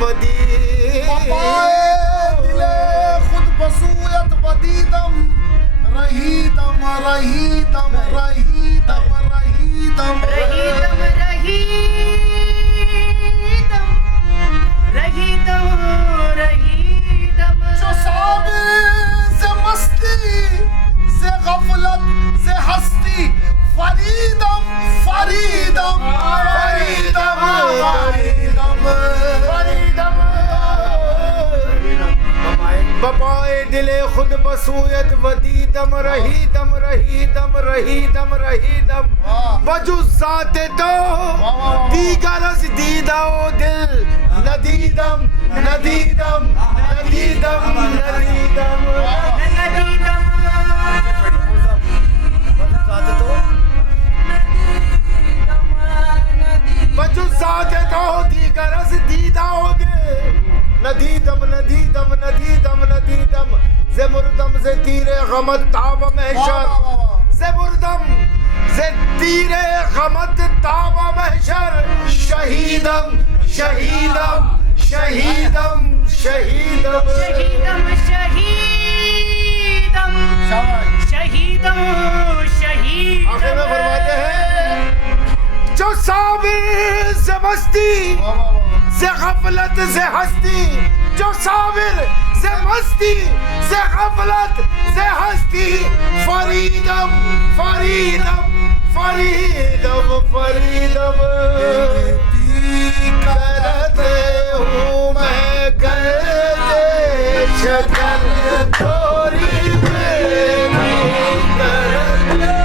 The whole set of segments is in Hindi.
वदी बपाए दिले खुद बसूयत वदीदम रहीदम रहीदम रहीदम रहीदम रहीदम रहीदम रहीदम रहीदम जो साबिर से मस्ती से गफलत से हस्ती फरीदम फरीदम फरीदम फरीदम फरीदम बपाए दिले खुद बसूयत वदीदम रहीदम रहीदम रहीदम रहीदम बजुज़ाते तो दीगरस दीदा ओ दिल नदीदम नदीदम नदीदम नदीदम नदीदम बजुज़ाते तो दीगरस दीदा ओ दिल नदीदम नदीदम नदीदम नदीदम से मुर्दम से तीरे गमत ताब महशर से मुर्दम से तीरे गमत ताब महशर शहीदम शहीदम शहीदम शहीदम शहीदम शहीदम शहीदम शहीदम आखिर में फरमाते हैं जो साबिर से मस्ती से गफलत से हस्ती जो साबिर से मस्ती से गफलत से हस्ती फरीदम फरीदम फरीदम फरीदम करते हूँ मैं करते शक्ल थोड़ी मेरी करते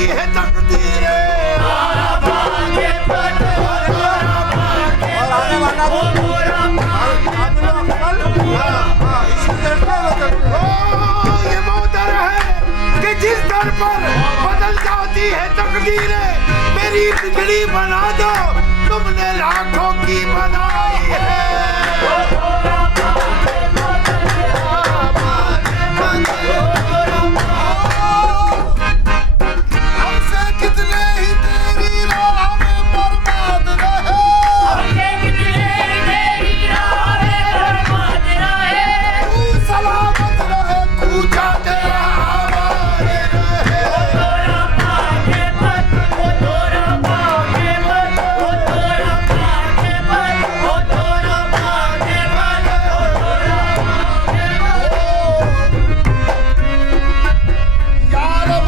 जाती है तकदीरें ये वो दर है कि जिस दर पर बदल जाती है तकदीरें मेरी बिगड़ी बना दो तुमने लाखों की बनाई है हमसे कितने ही तेरी राह में बर्बाद रहे तू सलामत रहे पूछा तेरा हमारे रहे या रब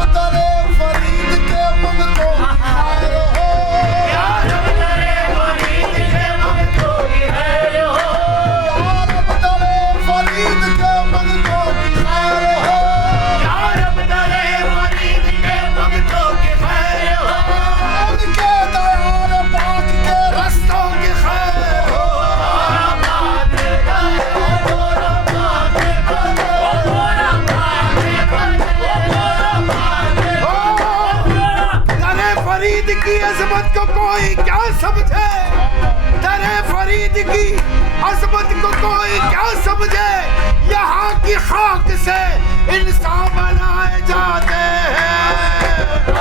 दरे फरीद के मंगतों की खैर हो या रब दरे फरीद के मंगतों की खैर हो उनके दयाल पाक के रस्तों की खैर हो दरे फरीद की अजमत को कोई क्या समझे दरे फरीद की अजमत को कोई क्या समझे यहाँ की खाक से इंसान बनाए जाते हैं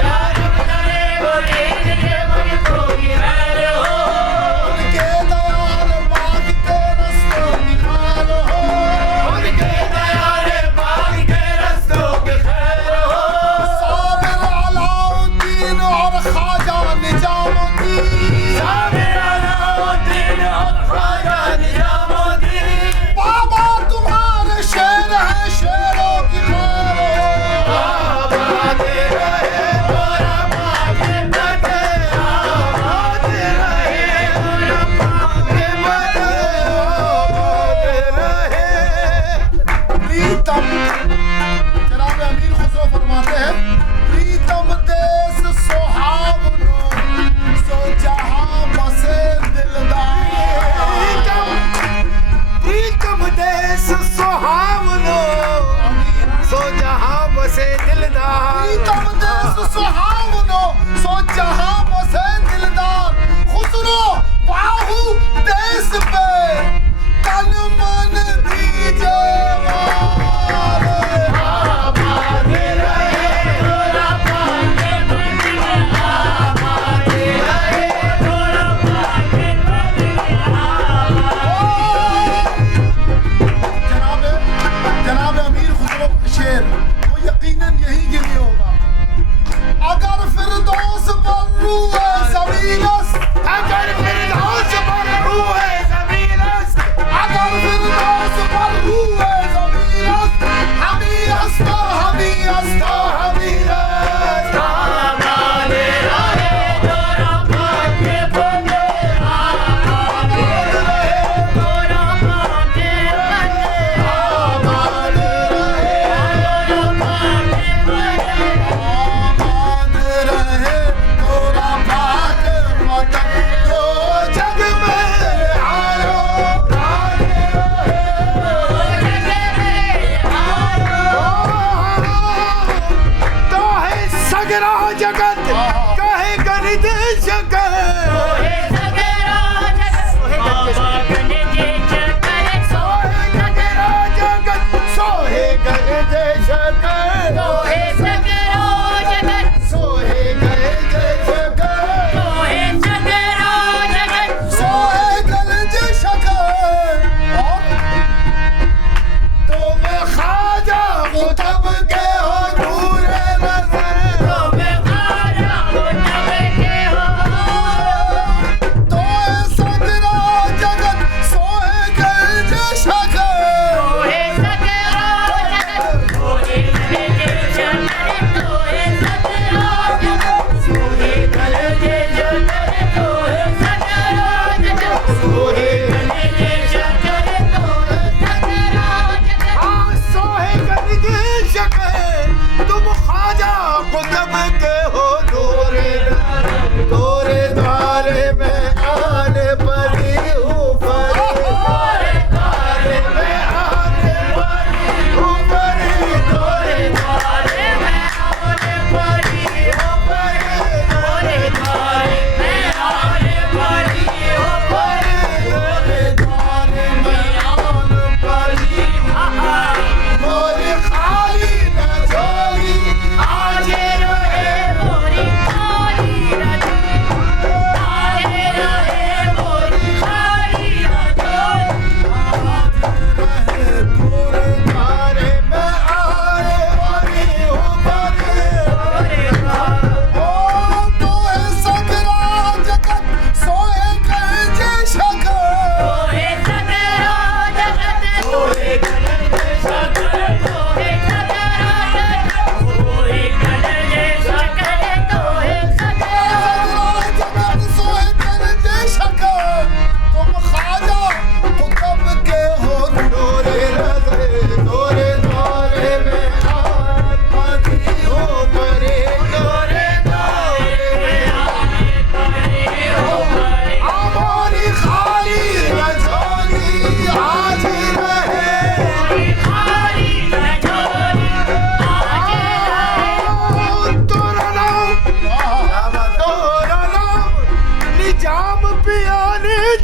या रब दरे फरीद के मंगतों की खैर हो उनके दयाल पाक के रस्तों की खैर हो उनके दयाल पाक के रस्तों की खैर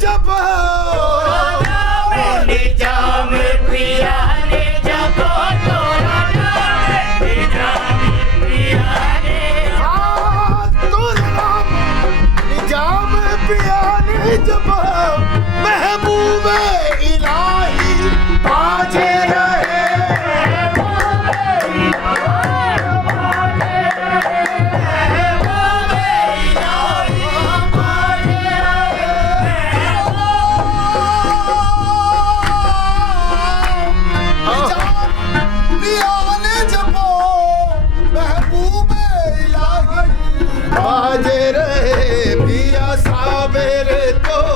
जब निजाम पिया ने जपो तोरा नाम निजाम पिया ने तुराम निजाम पिया ने जब महबूब इलाही बाजे रहे बाजे रहे पिया साबिर तो